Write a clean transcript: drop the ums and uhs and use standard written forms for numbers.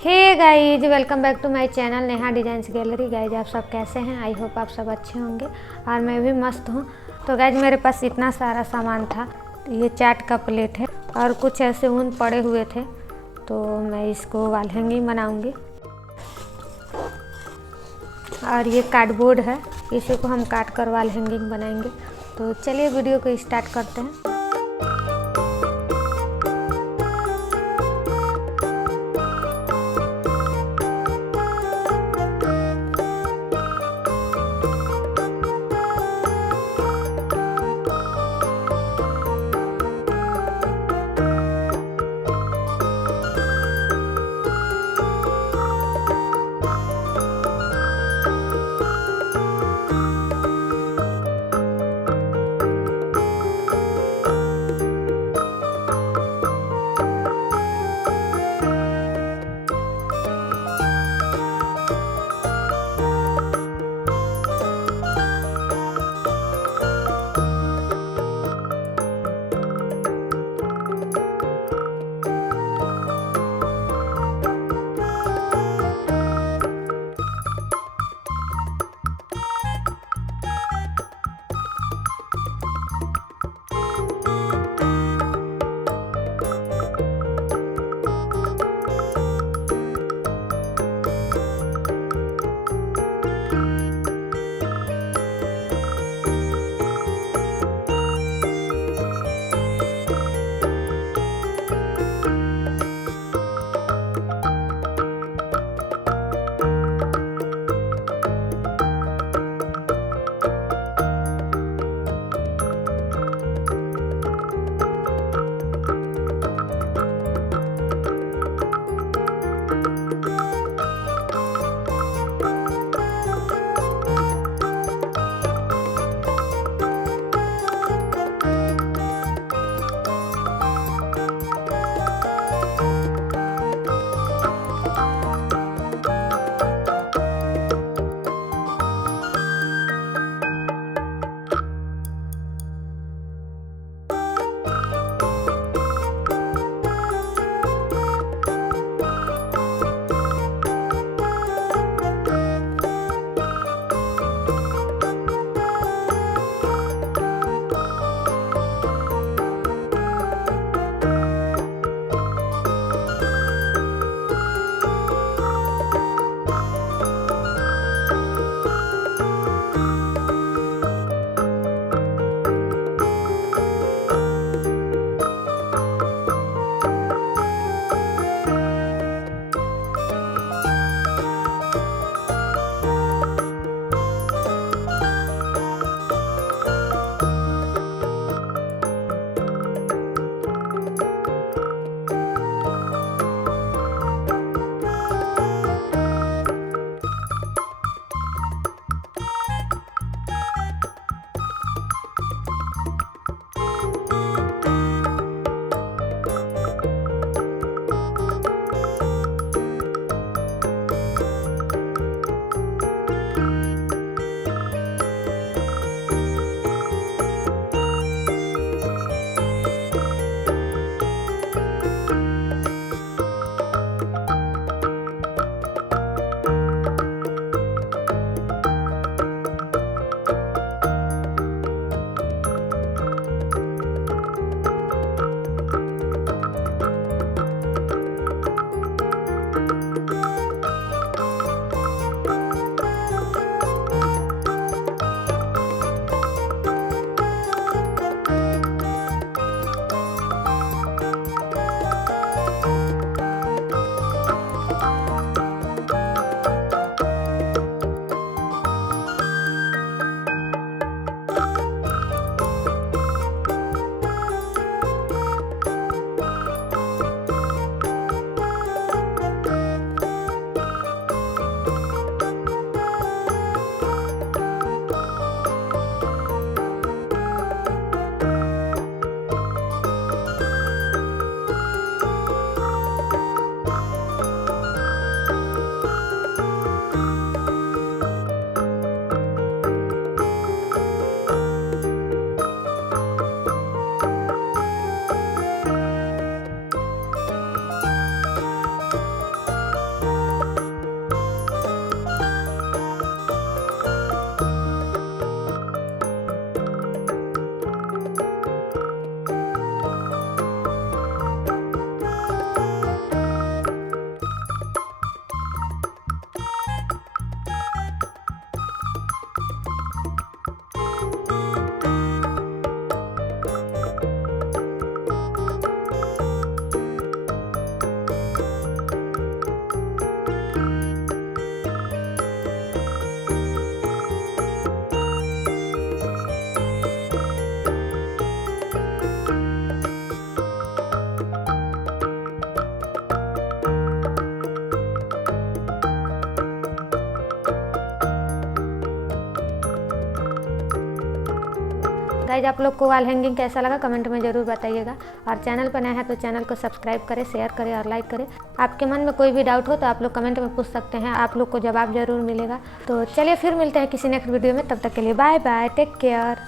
Hey guys, welcome back to my channel Neha designs gallery. Guys आप सब कैसे हैं? आई होप आप सब अच्छे होंगे और मैं भी मस्त हूँ। तो गाइज मेरे पास इतना सारा सामान था। ये चाट का प्लेट है और कुछ ऐसे ऊन पड़े हुए थे, तो मैं इसको वॉल हैंगिंग बनाऊँगी। और ये कार्डबोर्ड है, इसी को हम काट कर वॉल हैंगिंग बनाएंगे। तो चलिए वीडियो को स्टार्ट करते हैं। गाइज आप लोग को वॉल हैंगिंग कैसा लगा कमेंट में ज़रूर बताइएगा। और चैनल पर नया है तो चैनल को सब्सक्राइब करें, शेयर करें और लाइक करें। आपके मन में कोई भी डाउट हो तो आप लोग कमेंट में पूछ सकते हैं, आप लोग को जवाब ज़रूर मिलेगा। तो चलिए फिर मिलते हैं किसी नेक्स्ट वीडियो में, तब तक के लिए बाय बाय, टेक केयर।